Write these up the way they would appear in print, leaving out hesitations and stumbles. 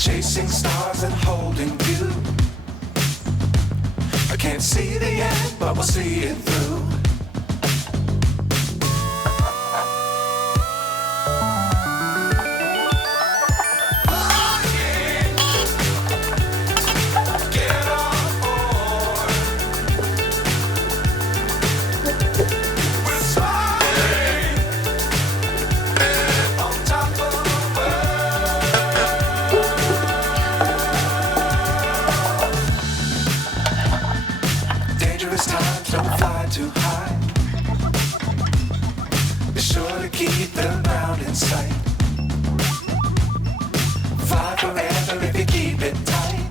Chasing stars and holding you. I can't see the end, but we'll see it through. Keep the ground in sight. Fly forever if you keep it tight.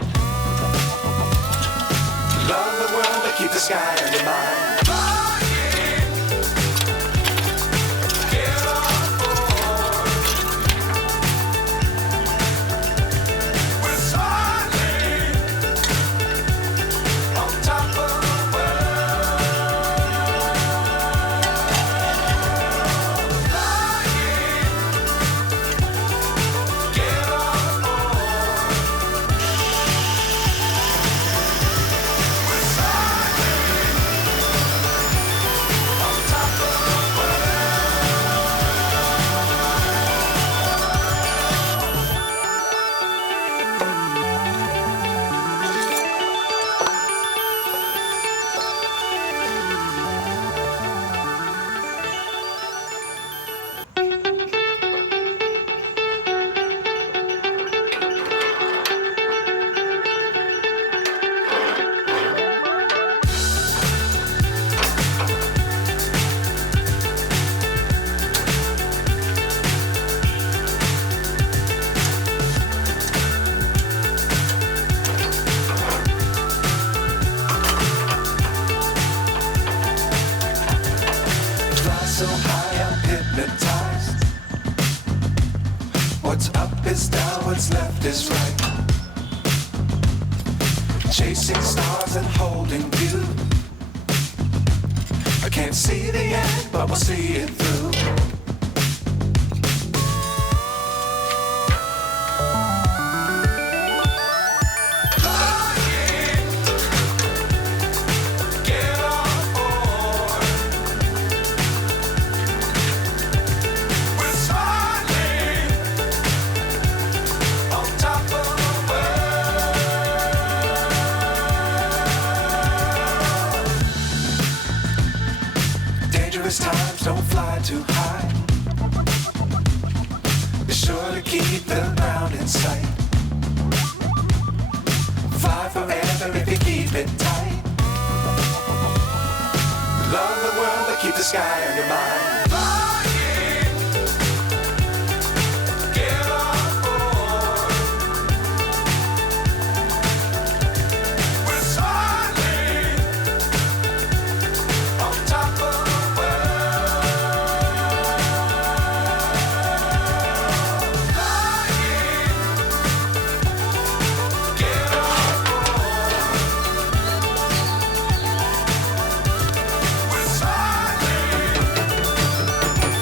Love the world but keep the sky on your mind. Get on board. We're smiling on top of the so high I'm hypnotized. What's up is down, what's left is right. Chasing stars and holding you. I can't see the end, but we'll see it through. Times don't fly too high. Be sure to keep the ground in sight. Fly forever if you keep it tight. Love the world but keep the sky on your mind.